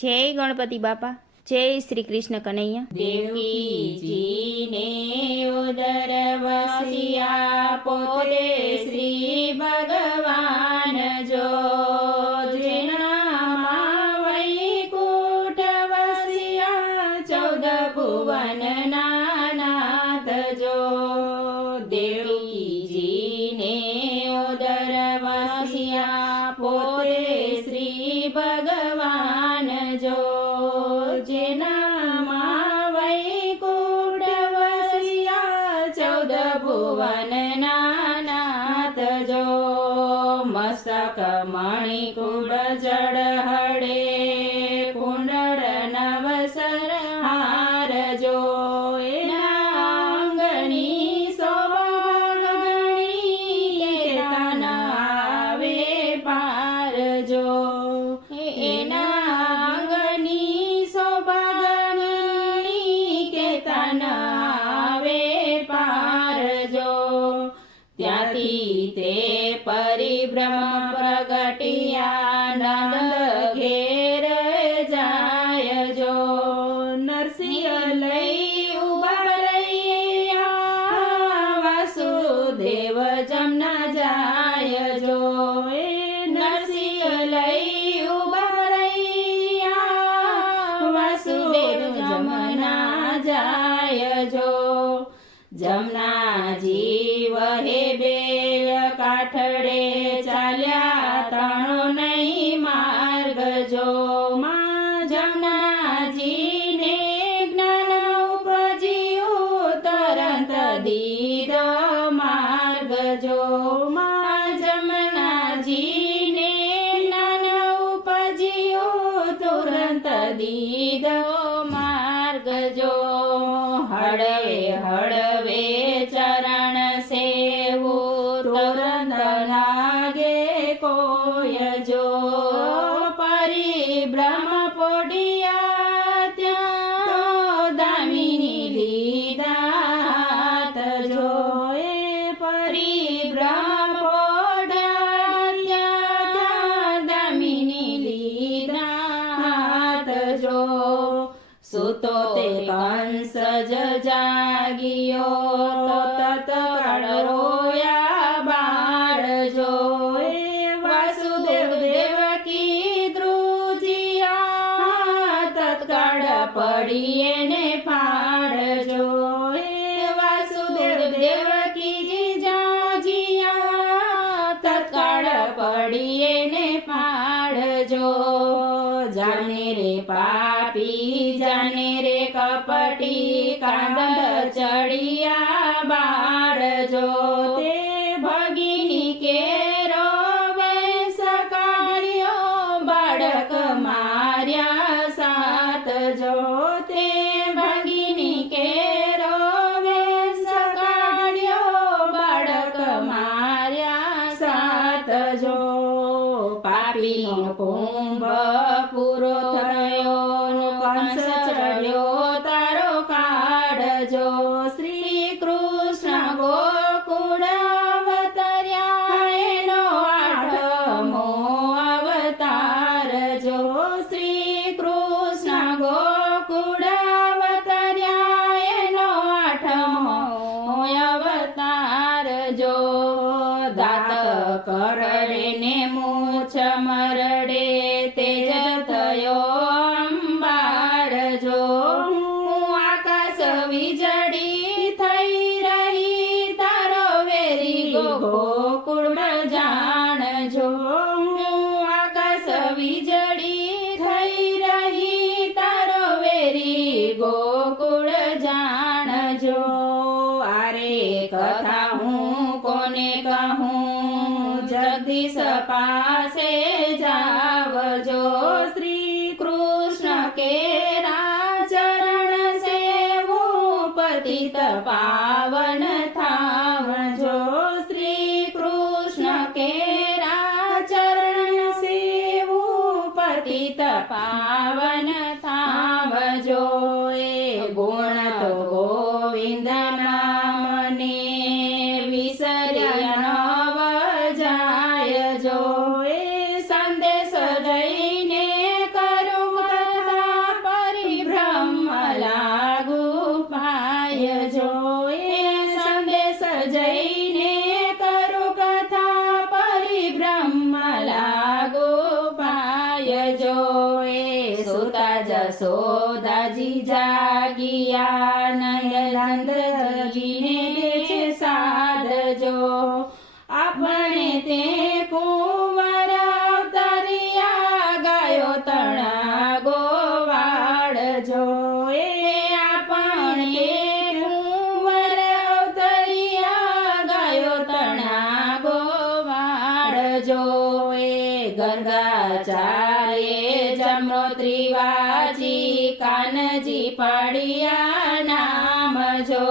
જય ગણપતિ બાપા. જય શ્રી કૃષ્ણ કનૈયા. દેવકીજીને ઉદર વસિયા પોતે શ્રી ભગવાન જો. ભુવન નાથ જો. દેવકીજીને ચૌદ ભુવન નાનાથ જો મસ્તક મણિકુંડ જડ હડે કુંડળ નવસર હાર જો એના આંગણી સોબાગણી તન જમના જો એ લઈ ઊભા જમના જાય જો જમનાજી વહે બે કાઠડે ચાલ્યા ત્રણો નહીં માર્ગ જો જમનાજીને તુરંત દીધો માર્ગ જો હળવે હળવે ચરણ સેવું, તુરંત લાગે કોય જો. પરિભ્રમ પોડિયા ત્યાં દામિની લીધા હાથ જો એ પરિભ્રમ પોડ્યા દામિની સુતો તે કંસ જ જાગિયો તત રોયા બાળ જો વાસુદેવ દેવકી ધ્રુજિયા તત્કાળ પડીએ ને પાડજો વાસુદેવ દેવકી જાજિયા તત્કાળ પડીએ ને પાડજો જાણે રે પાપી કાંદ ચડિયા બાળજો તે ભગીની કેરો વેશ કાઢ્યો બાળક માર્યા સાત જો તે ભગીની કેરો વેશ કાઢ્યો બાળક માર્યા સાત જો. પાપીનો કુંભ અવતાર જો દાંત કરડે ને મૂછ મરડે, તેજ થયો અંબાર. જો હું આકાશ વીજળી થઈ રહી, તારો વેરી ગોકુળમાં જાણજો હું આકાશ વીજળી થઈ રહી, તારો વેરી ગોકુળ જાણજો પાસે જાવજો શ્રી કૃષ્ણ કેરા ચરણ સેવું પતિત પાવન થાવજો શ્રી કૃષ્ણ કેરા ચરણ સેવું પતિત પાવન થાવજો એ ગુણ જસોદાજી જાગિયા નંદજીને છે સાધજો આપણે તે કુંવર અવતરિયા ગાયો તણા ગોવાળજો એ આપણે કુંવર અવતરિયા ગાયો તણા ગોવાળજો એ ગંગા જમનોત્રી વાજી કાનજી પાડિયા નામ જો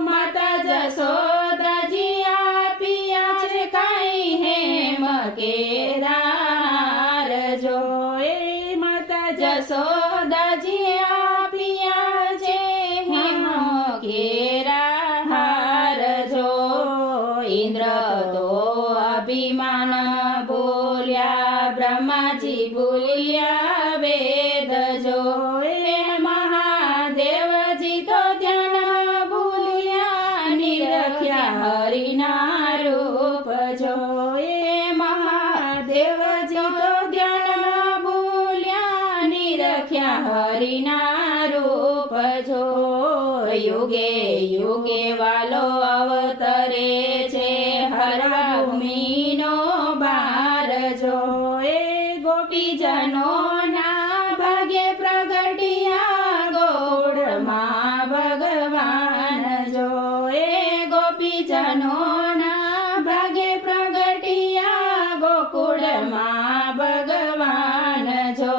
માતા જશોદાજી આપિયા છે કાંઈ હેમ કેદાર જો એ માતા જશોદાજી આપિયા છે હેમ કેરા હાર જો ઇન્દ્ર તો અભિમાન બોલ્યા બ્રહ્માજી બોલ્યા, વેદ જો હે મહાદેવજી તો ધ્યાન ભૂલ્યા, નિરખ્યા હરિના રૂપ જો હે મહાદેવજી તો ધ્યાન ભૂલ્યા, નિરખ્યા હરિના રૂપ જો યુગે યુગે વાલો અવતરે છે હરા ભૂમિનો ગોપીજનો ના ભાગે પ્રગટિયા ગોળમાં ભગવાન જો એ ગોપીજનો ના ભાગે પ્રગટિયા ગોકુળમાં ભગવાન જો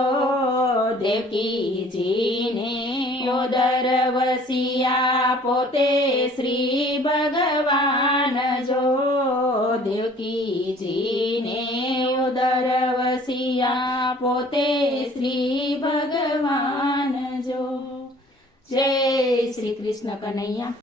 દેવકીજીને ઉદર વસિયા પોતે શ્રી ભગવાન જો દેવકીજીને પોતે શ્રી ભગવાન જો. જય શ્રી કૃષ્ણ કનૈયા.